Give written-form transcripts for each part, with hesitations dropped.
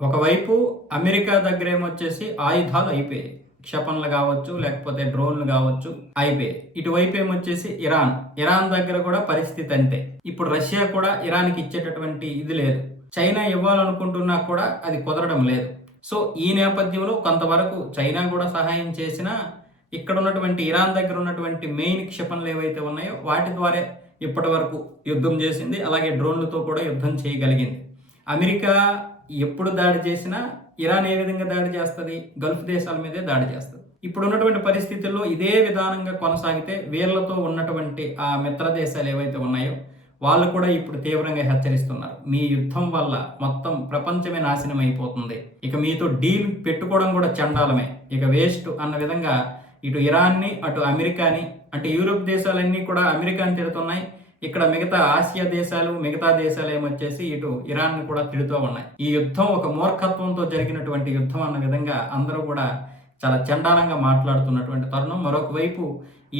ఒకవైపు అమెరికా దగ్గరేమొచ్చేసి ఆయుధాలు అయిపోయాయి. క్షిపణులు కావచ్చు, లేకపోతే డ్రోన్లు కావచ్చు అయిపోయాయి. ఇటువైపు ఏమొచ్చేసి ఇరాన్ దగ్గర కూడా పరిస్థితి అంతే. ఇప్పుడు రష్యా కూడా ఇరాన్కి ఇచ్చేటటువంటి ఇది లేదు. చైనా ఇవ్వాలనుకుంటున్నా కూడా అది కుదరడం లేదు. సో ఈ నేపథ్యంలో కొంతవరకు చైనా కూడా సహాయం చేసినా ఇక్కడ ఉన్నటువంటి ఇరాన్ దగ్గర ఉన్నటువంటి మెయిన్ క్షిపణులు ఏవైతే ఉన్నాయో వాటి ద్వారా ఇప్పటి వరకు యుద్ధం చేసింది. అలాగే డ్రోన్లతో కూడా యుద్ధం చేయగలిగింది. అమెరికా ఎప్పుడు దాడి చేసినా ఇరాన్ ఏ విధంగా దాడి చేస్తుంది? గల్ఫ్ దేశాల మీదే దాడి చేస్తుంది. ఇప్పుడు ఉన్నటువంటి పరిస్థితుల్లో ఇదే విధానంగా కొనసాగితే వీళ్ళతో ఉన్నటువంటి ఆ మిత్ర దేశాలు ఏవైతే ఉన్నాయో వాళ్ళు కూడా ఇప్పుడు తీవ్రంగా హెచ్చరిస్తున్నారు. మీ యుద్ధం వల్ల మొత్తం ప్రపంచమే నాశనం అయిపోతుంది. ఇక మీతో డీల్ పెట్టుకోవడం కూడా చండాలమే, ఇక వేస్ట్ అన్న విధంగా ఇటు ఇరాన్ని అటు అమెరికాని, అంటే యూరోప్ దేశాలన్నీ కూడా అమెరికాని తిడుతున్నాయి. ఇక్కడ మిగతా ఆసియా దేశాలు మిగతా దేశాలు ఏమొచ్చేసి ఇటు ఇరాన్ కూడా తిడుతూ ఉన్నాయి. ఈ యుద్ధం ఒక మూర్ఖత్వంతో జరిగినటువంటి యుద్ధం అన్న విధంగా అందరూ కూడా చాలా చండాలంగా మాట్లాడుతున్నటువంటి తరుణం. మరొక వైపు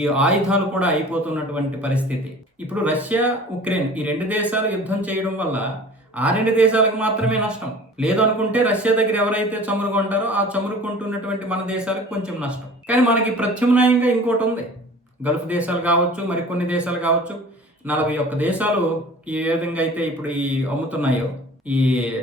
ఈ ఆయుధాలు కూడా అయిపోతున్నటువంటి పరిస్థితి. ఇప్పుడు రష్యా ఉక్రెయిన్ ఈ రెండు దేశాలు యుద్ధం చేయడం వల్ల ఆ రెండు దేశాలకు మాత్రమే నష్టం. లేదనుకుంటే రష్యా దగ్గర ఎవరైతే చమురు కొంటారో ఆ చమురు కొంటున్నటువంటి మన దేశాలకు కొంచెం నష్టం. కానీ మనకి ప్రత్యామ్నాయంగా ఇంకోటి ఉంది. గల్ఫ్ దేశాలు కావచ్చు, మరికొన్ని దేశాలు కావచ్చు, 41 దేశాలు ఏ విధంగా అయితే ఇప్పుడు ఈ అమ్ముతున్నాయో ఈ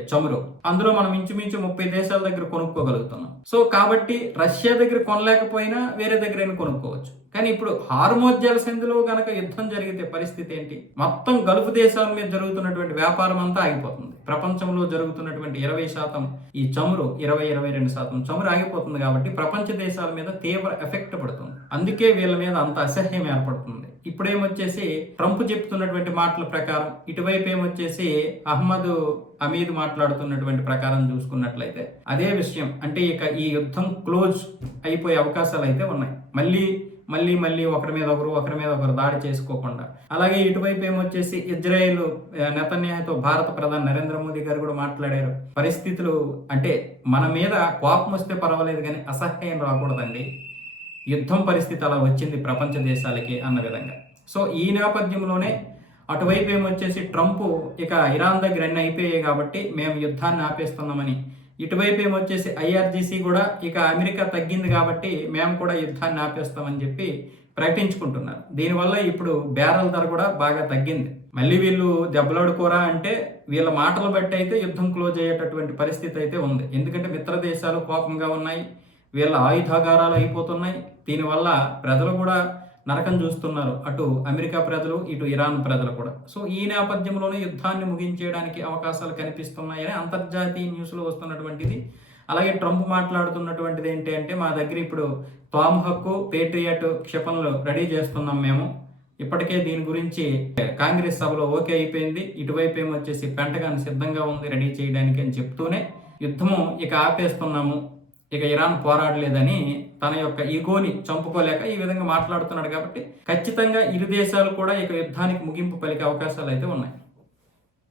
చమురు, అందులో మనం ఇంచుమించు 30 దేశాల దగ్గర కొనుక్కోగలుగుతున్నాం. సో కాబట్టి రష్యా దగ్గర కొనలేకపోయినా వేరే దగ్గర కొనుక్కోవచ్చు. కానీ ఇప్పుడు హార్మోజ్ జలసంధిలో గనక యుద్ధం జరిగితే పరిస్థితి ఏంటి? మొత్తం గల్ఫ్ దేశాల మీద జరుగుతున్నటువంటి వ్యాపారం అంతా ఆగిపోతుంది. ప్రపంచంలో జరుగుతున్నటువంటి 20% ఈ చమురు 22% చమురు ఆగిపోతుంది. కాబట్టి ప్రపంచ దేశాల మీద తీవ్ర ఎఫెక్ట్ పడుతుంది. అందుకే వీళ్ళ మీద అంత అసహ్యం ఏర్పడుతుంది. ఇప్పుడేమొచ్చేసి ట్రంప్ చెప్తున్నటువంటి మాటల ప్రకారం, ఇటువైపు ఏమొచ్చేసి అహ్మద్ అమీద్ మాట్లాడుతున్నటువంటి ప్రకారం చూసుకున్నట్లయితే అదే విషయం. అంటే ఇక ఈ యుద్ధం క్లోజ్ అయిపోయే అవకాశాలు అయితే ఉన్నాయి. మళ్ళీ ఒకరి మీద ఒకరు దాడి చేసుకోకుండా. అలాగే ఇటువైపు ఏమొచ్చేసి ఇజ్రాయెల్ నెతన్యాహుతో భారత ప్రధాని నరేంద్ర మోదీ గారు కూడా మాట్లాడారు. పరిస్థితులు అంటే మన మీద కోపం వస్తే పర్వాలేదు కానీ అసహ్యం రాకూడదండి. యుద్ధం పరిస్థితి అలా వచ్చింది ప్రపంచ దేశాలకి అన్న విధంగా. సో ఈ నేపథ్యంలోనే అటువైపు ఏమొచ్చేసి ట్రంప్ ఇక ఇరాన్ దగ్గర అన్నీ అయిపోయాయి కాబట్టి మేము యుద్ధాన్ని ఆపేస్తున్నామని, ఇటువైపు ఏమొచ్చేసి ఐఆర్జీసీ కూడా ఇక అమెరికా తగ్గింది కాబట్టి మేము కూడా యుద్ధాన్ని ఆపేస్తామని చెప్పి ప్రకటించుకుంటున్నారు. దీనివల్ల ఇప్పుడు బ్యారెల్ ధర కూడా బాగా తగ్గింది. మళ్ళీ వీళ్ళు దెబ్బలాడుకోరా అంటే వీళ్ళ మాటలు బట్టి అయితే యుద్ధం క్లోజ్ అయ్యేటటువంటి పరిస్థితి అయితే ఉంది. ఎందుకంటే మిత్ర దేశాలు కోపంగా ఉన్నాయి, వీళ్ళ ఆయుధాగారాలు అయిపోతున్నాయి. దీనివల్ల ప్రజలు కూడా నరకం చూస్తున్నారు, అటు అమెరికా ప్రజలు ఇటు ఇరాన్ ప్రజలు కూడా. సో ఈ నేపథ్యంలోనే యుద్ధాన్ని ముగించేయడానికి అవకాశాలు కనిపిస్తున్నాయని అంతర్జాతీయ న్యూస్లో వస్తున్నటువంటిది. అలాగే ట్రంప్ మాట్లాడుతున్నటువంటిది ఏంటి అంటే, మా దగ్గర ఇప్పుడు టామ్హాక్ పేట్రియట్ క్షిపణులు రెడీ చేస్తున్నాం మేము, ఇప్పటికే దీని గురించి కాంగ్రెస్ సభలో ఓకే అయిపోయింది, ఇటువైపు ఏమొచ్చేసి పెంటగాన్ సిద్ధంగా ఉంది రెడీ చేయడానికి అని చెప్తూనే యుద్ధము ఇక ఆపేస్తున్నాము, ఇక ఇరాన్ పోరాడలేదని తన యొక్క ఈగోని చంపుకోలేక ఈ విధంగా మాట్లాడుతున్నాడు. కాబట్టి ఖచ్చితంగా ఇరు దేశాలు కూడా ఇక యుద్ధానికి ముగింపు పలికే అవకాశాలు అయితే ఉన్నాయి.